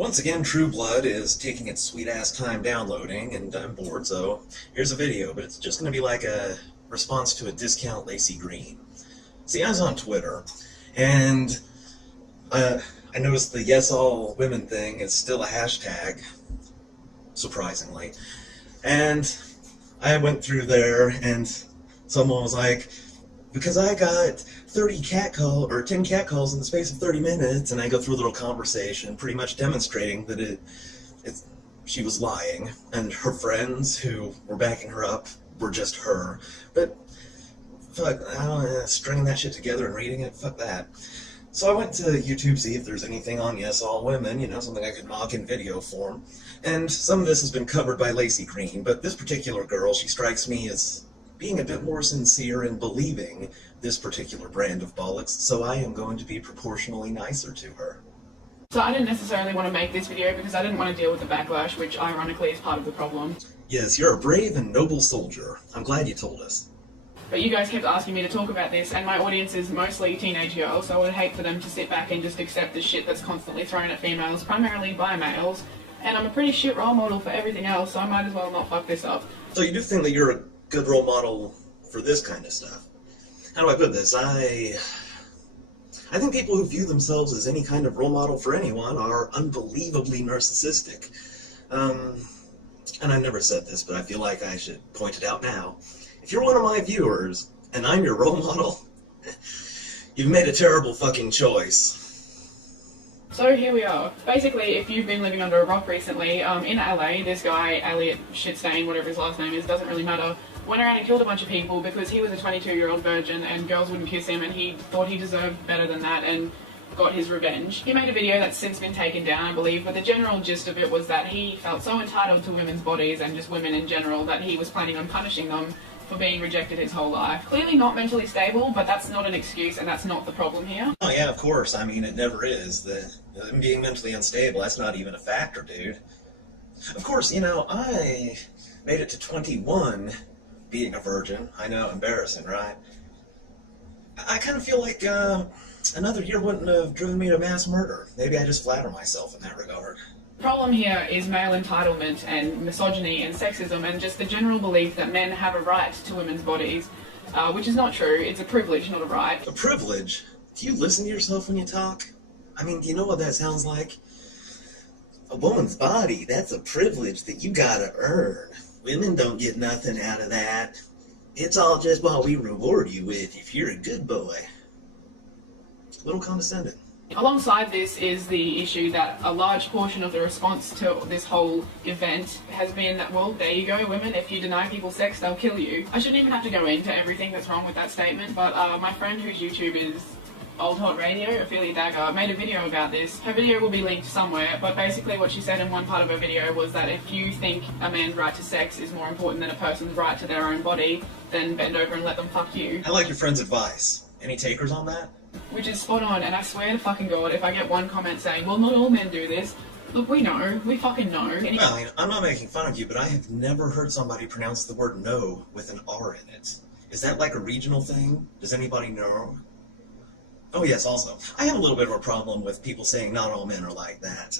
Once again, True Blood is taking its sweet-ass time downloading, and I'm bored, so here's a video, but it's just going to be like a response to a discount Lacey Green. See, I was on Twitter, and I noticed the Yes All Women thing is still a hashtag, surprisingly, and I went through there, and someone was like, because I got 10 catcalls in the space of 30 minutes, and I go through a little conversation pretty much demonstrating that she was lying, and her friends who were backing her up were just her. But fuck, I don't know, stringing that shit together and reading it, fuck that. So I went to YouTube to see if there's anything on Yes All Women, you know, something I could mock in video form. And some of this has been covered by Lacey Green, but this particular girl, she strikes me as being a bit more sincere in believing this particular brand of bollocks, so I am going to be proportionally nicer to her. So I didn't necessarily want to make this video because I didn't want to deal with the backlash, which ironically is part of the problem. Yes, you're a brave and noble soldier. I'm glad you told us. But you guys kept asking me to talk about this, and my audience is mostly teenage girls, so I would hate for them to sit back and just accept the shit that's constantly thrown at females, primarily by males. And I'm a pretty shit role model for everything else, so I might as well not fuck this up. So you do think that you're a good role model for this kind of stuff? How do I put this? I think people who view themselves as any kind of role model for anyone are unbelievably narcissistic. And I've never said this, but I feel like I should point it out now. If you're one of my viewers, and I'm your role model, you've made a terrible fucking choice. So here we are. Basically, if you've been living under a rock recently, in LA, this guy, Elliot Shitstain, whatever his last name is, doesn't really matter, went around and killed a bunch of people because he was a 22-year-old virgin and girls wouldn't kiss him, and he thought he deserved better than that and got his revenge. He made a video that's since been taken down, I believe, but the general gist of it was that he felt so entitled to women's bodies and just women in general that he was planning on punishing them for being rejected his whole life. Clearly not mentally stable, but that's not an excuse and that's not the problem here. Oh yeah, of course. I mean, it never is. Being mentally unstable, that's not even a factor, dude. Of course, you know, I made it to 21 being a virgin. I know, embarrassing, right? I kind of feel like another year wouldn't have driven me to mass murder. Maybe I just flatter myself in that regard. The problem here is male entitlement and misogyny and sexism and just the general belief that men have a right to women's bodies, which is not true. It's a privilege, not a right. A privilege? Do you listen to yourself when you talk? I mean, do you know what that sounds like? A woman's body, that's a privilege that you gotta earn. Women don't get nothing out of that. It's all just what we reward you with if you're a good boy. A little condescending. Alongside this is the issue that a large portion of the response to this whole event has been that, well, there you go, women, if you deny people sex, they'll kill you. I shouldn't even have to go into everything that's wrong with that statement, but my friend whose YouTube is Old Hot Radio, Ophelia Dagger, made a video about this. Her video will be linked somewhere, but basically what she said in one part of her video was that if you think a man's right to sex is more important than a person's right to their own body, then bend over and let them fuck you. I like your friend's advice. Any takers on that? Which is spot on, and I swear to fucking God, if I get one comment saying, well, not all men do this, look, we know. We fucking know. Well, I mean, I'm not making fun of you, but I have never heard somebody pronounce the word no with an R in it. Is that like a regional thing? Does anybody know? Oh yes, also, I have a little bit of a problem with people saying not all men are like that.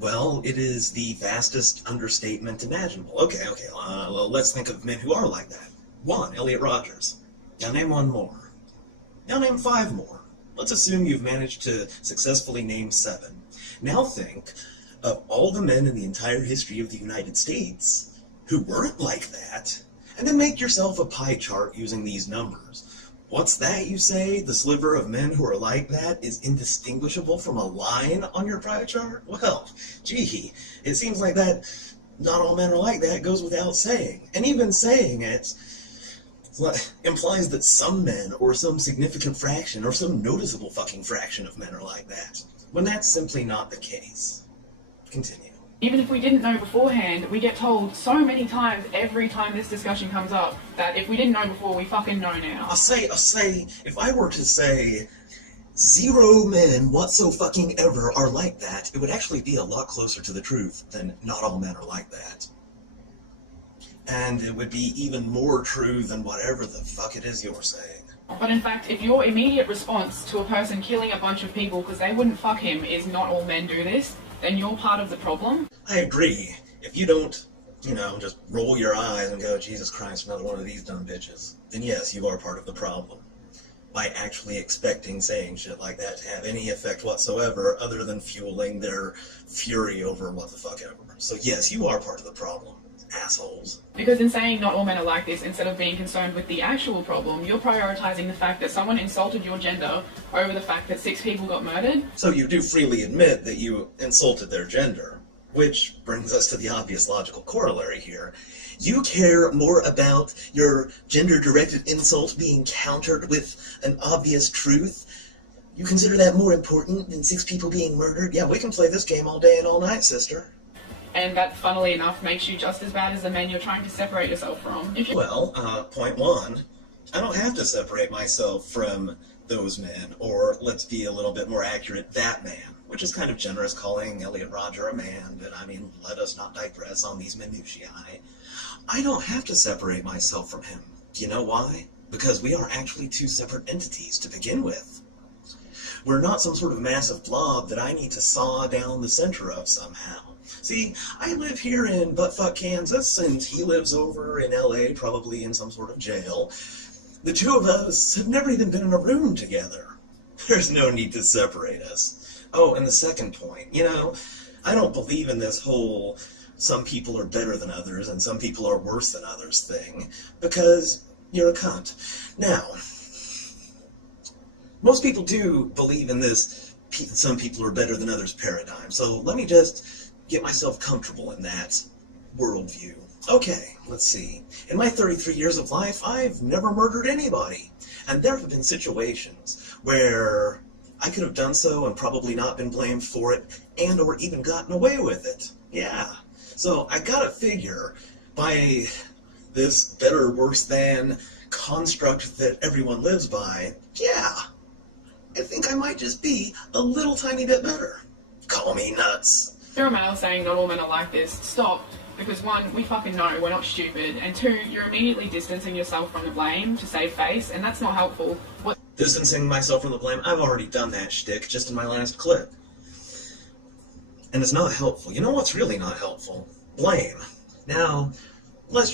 Well, it is the vastest understatement imaginable. Okay, well, let's think of men who are like that. One, Elliot Rogers. Now name one more. Now name 5 more. Let's assume you've managed to successfully name 7. Now think of all the men in the entire history of the United States who weren't like that, and then make yourself a pie chart using these numbers. What's that, you say? The sliver of men who are like that is indistinguishable from a line on your pie chart? Well, gee, it seems like that not all men are like that goes without saying. And even saying it implies that some men, or some significant fraction, or some noticeable fucking fraction of men are like that, when that's simply not the case. Continue. Even if we didn't know beforehand, we get told so many times every time this discussion comes up that if we didn't know before, we fucking know now. I'll say, if I were to say 0 men whatso-fucking-ever are like that, it would actually be a lot closer to the truth than not all men are like that. And it would be even more true than whatever the fuck it is you're saying. But in fact, if your immediate response to a person killing a bunch of people because they wouldn't fuck him is not all men do this, then you're part of the problem. I agree. If you don't, just roll your eyes and go, Jesus Christ, another one of these dumb bitches, then yes, you are part of the problem. By actually expecting saying shit like that to have any effect whatsoever other than fueling their fury over what the fuck ever. So yes, you are part of the problem, assholes. Because in saying not all men are like this, instead of being concerned with the actual problem, you're prioritizing the fact that someone insulted your gender over the fact that 6 people got murdered. So you do freely admit that you insulted their gender, which brings us to the obvious logical corollary here. You care more about your gender-directed insult being countered with an obvious truth? You consider that more important than 6 people being murdered? Yeah, we can play this game all day and all night, sister. And that, funnily enough, makes you just as bad as the men you're trying to separate yourself from. Well, point 1, I don't have to separate myself from those men, or let's be a little bit more accurate, that man, which is kind of generous calling Elliot Rodger a man, but I mean, let us not digress on these minutiae. I don't have to separate myself from him. Do you know why? Because we are actually 2 separate entities to begin with. We're not some sort of massive blob that I need to saw down the center of somehow. See, I live here in buttfuck Kansas, and he lives over in LA, probably in some sort of jail. The 2 of us have never even been in a room together. There's no need to separate us. Oh, and the second point, I don't believe in this whole some people are better than others and some people are worse than others thing, because you're a cunt. Now, most people do believe in this some people are better than others paradigm, so let me just get myself comfortable in that worldview. Okay, let's see. In my 33 years of life, I've never murdered anybody, and there have been situations where I could have done so and probably not been blamed for it, and or even gotten away with it. Yeah. So I gotta figure, by this better, worse than construct that everyone lives by, yeah, I think I might just be a little tiny bit better. Call me nuts. If you're a male saying not all men are like this, stop. Because 1, we fucking know we're not stupid, and 2, you're immediately distancing yourself from the blame to save face, and that's not helpful. Distancing myself from the blame? I've already done that shtick just in my last clip. And it's not helpful. You know what's really not helpful? Blame. Now, let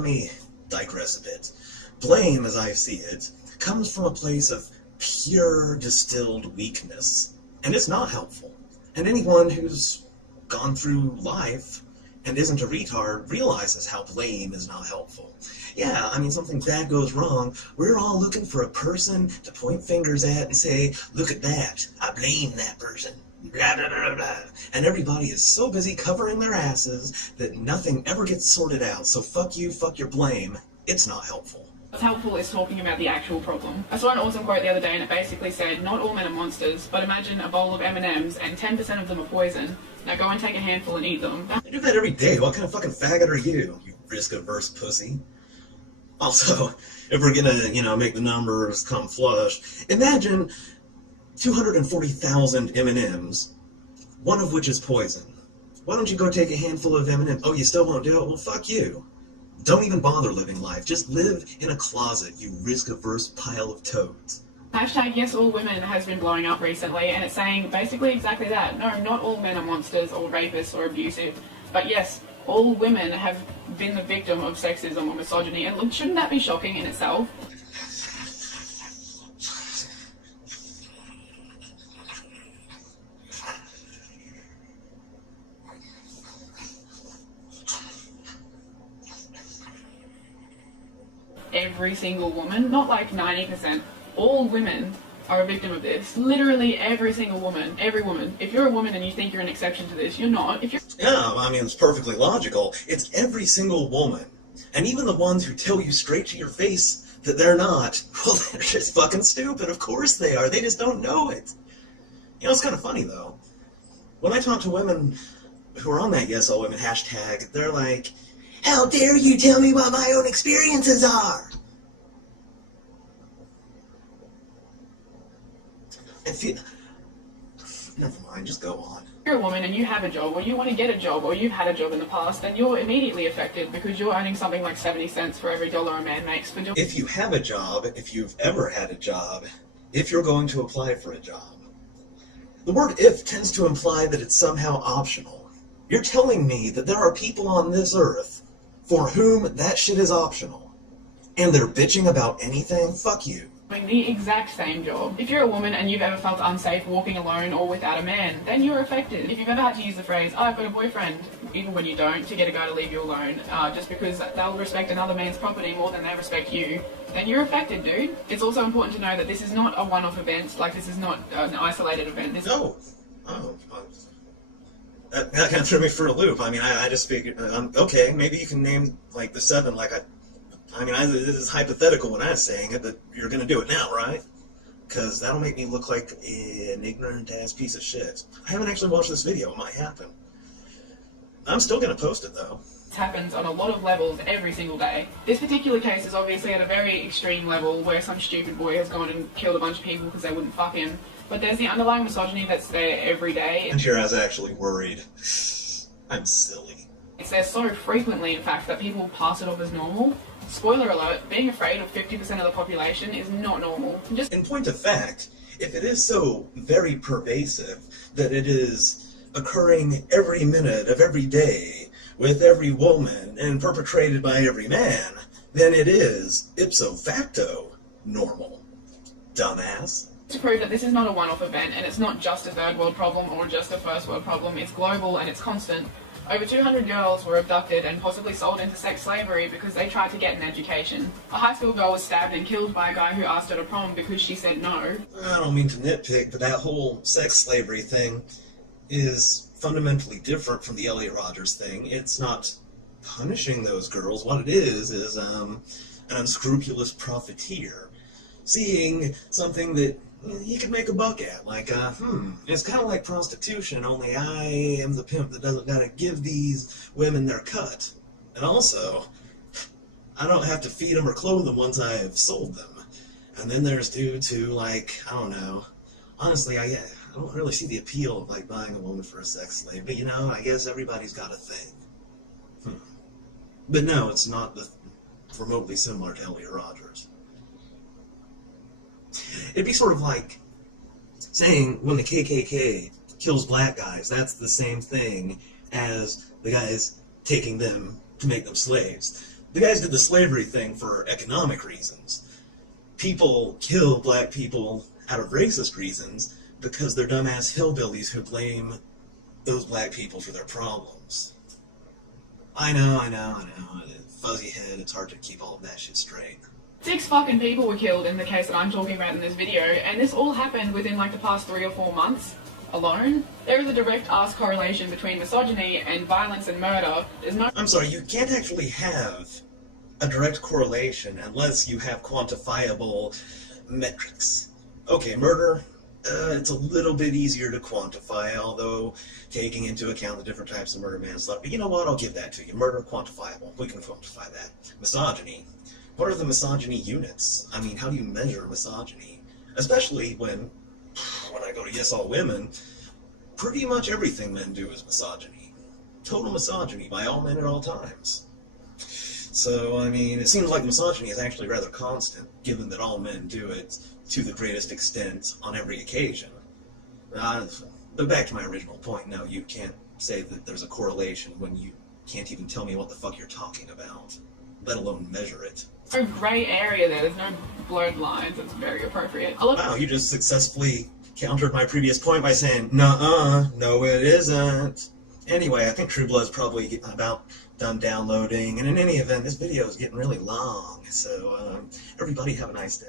me digress a bit. Blame, as I see it, comes from a place of pure distilled weakness. And it's not helpful. And anyone who's gone through life and isn't a retard realizes how blame is not helpful. Yeah, I mean, something bad goes wrong, we're all looking for a person to point fingers at and say, look at that, I blame that person. Blah, blah, blah, blah. And everybody is so busy covering their asses that nothing ever gets sorted out. So fuck you, fuck your blame. It's not helpful. What's helpful is talking about the actual problem. I saw an awesome quote the other day and it basically said, not all men are monsters, but imagine a bowl of M&Ms and 10% of them are poison. Now go and take a handful and eat them. I do that every day. What kind of fucking faggot are you risk-averse pussy? Also, if we're gonna, make the numbers come flush, imagine 240,000 M&Ms, one of which is poison. Why don't you go take a handful of M&Ms? Oh, you still won't do it? Well, fuck you. Don't even bother living life. Just live in a closet, you risk-averse pile of toads. Hashtag yes all women has been blowing up recently, and it's saying basically exactly that. No, not all men are monsters or rapists or abusive, but yes, all women have been the victim of sexism or misogyny, and look, shouldn't that be shocking in itself? Every single woman, not like 90%, all women are a victim of this. Literally every single woman, every woman. If you're a woman and you think you're an exception to this, you're not. Yeah, I mean, it's perfectly logical. It's every single woman. And even the ones who tell you straight to your face that they're not, well, they're just fucking stupid. Of course they are. They just don't know it. It's kind of funny, though. When I talk to women who are on that yes all women hashtag, they're like, how dare you tell me what my own experiences are? Never mind, just go on. If you're a woman and you have a job, or you want to get a job, or you've had a job in the past, then you're immediately affected because you're earning something like 70 cents for every dollar a man makes for doing. If you have a job, if you've ever had a job, if you're going to apply for a job, the word if tends to imply that it's somehow optional. You're telling me that there are people on this earth for whom that shit is optional, and they're bitching about anything? Fuck you. Doing the exact same job. If you're a woman and you've ever felt unsafe walking alone or without a man, then you're affected. If you've ever had to use the phrase, "Oh, I've got a boyfriend," even when you don't, to get a guy to leave you alone, just because they'll respect another man's property more than they respect you, then you're affected, dude. It's also important to know that this is not a one-off event, like this is not an isolated event. That kind of threw me for a loop. I mean, I just figured, okay, maybe you can name, like, the 7, like, this is hypothetical when I was saying it, but you're going to do it now, right? Because that'll make me look like an ignorant-ass piece of shit. I haven't actually watched this video. It might happen. I'm still going to post it, though. This happens on a lot of levels every single day. This particular case is obviously at a very extreme level where some stupid boy has gone and killed a bunch of people because they wouldn't fuck him. But there's the underlying misogyny that's there every day. And here I was actually worried. I'm silly. It's there so frequently, in fact, that people pass it off as normal. Spoiler alert, being afraid of 50% of the population is not normal. In point of fact, if it is so very pervasive that it is occurring every minute of every day with every woman and perpetrated by every man, then it is, ipso facto, normal. Dumbass. To prove that this is not a one-off event and it's not just a third world problem or just a first world problem, it's global and it's constant. Over 200 girls were abducted and possibly sold into sex slavery because they tried to get an education. A high school girl was stabbed and killed by a guy who asked her to prom because she said no. I don't mean to nitpick, but that whole sex slavery thing is fundamentally different from the Elliot Rodgers thing. It's not punishing those girls. What it is an unscrupulous profiteer seeing something that he could make a buck at, like, it's kind of like prostitution, only I am the pimp that doesn't gotta give these women their cut. And also, I don't have to feed them or clothe them once I've sold them. And then there's dudes who, like, I don't know, honestly, I don't really see the appeal of, like, buying a woman for a sex slave, but, you know, I guess everybody's got a thing. But no, it's not remotely similar to Elliot Rodgers. It'd be sort of like saying when the KKK kills black guys, that's the same thing as the guys taking them to make them slaves. The guys did the slavery thing for economic reasons. People kill black people out of racist reasons because they're dumbass hillbillies who blame those black people for their problems. I know. Fuzzy head, it's hard to keep all of that shit straight. 6 fucking people were killed in the case that I'm talking about in this video, and this all happened within like the past 3 or 4 months alone. There is a direct ass correlation between misogyny and violence and murder. I'm sorry, you can't actually have a direct correlation unless you have quantifiable metrics. Okay, murder, it's a little bit easier to quantify, although taking into account the different types of murder, manslaughter. But you know what, I'll give that to you. Murder, quantifiable. We can quantify that. Misogyny. What are the misogyny units? I mean, how do you measure misogyny? Especially when I go to Yes All Women, pretty much everything men do is misogyny. Total misogyny by all men at all times. So, I mean, it seems like misogyny is actually rather constant, given that all men do it to the greatest extent on every occasion. But back to my original point, no, you can't say that there's a correlation when you can't even tell me what the fuck you're talking about, let alone measure it. No grey area there, there's no blurred lines, it's very appropriate. Wow, you just successfully countered my previous point by saying, nuh-uh, no it isn't. Anyway, I think True Blood's probably about done downloading, and in any event, this video is getting really long, so everybody have a nice day.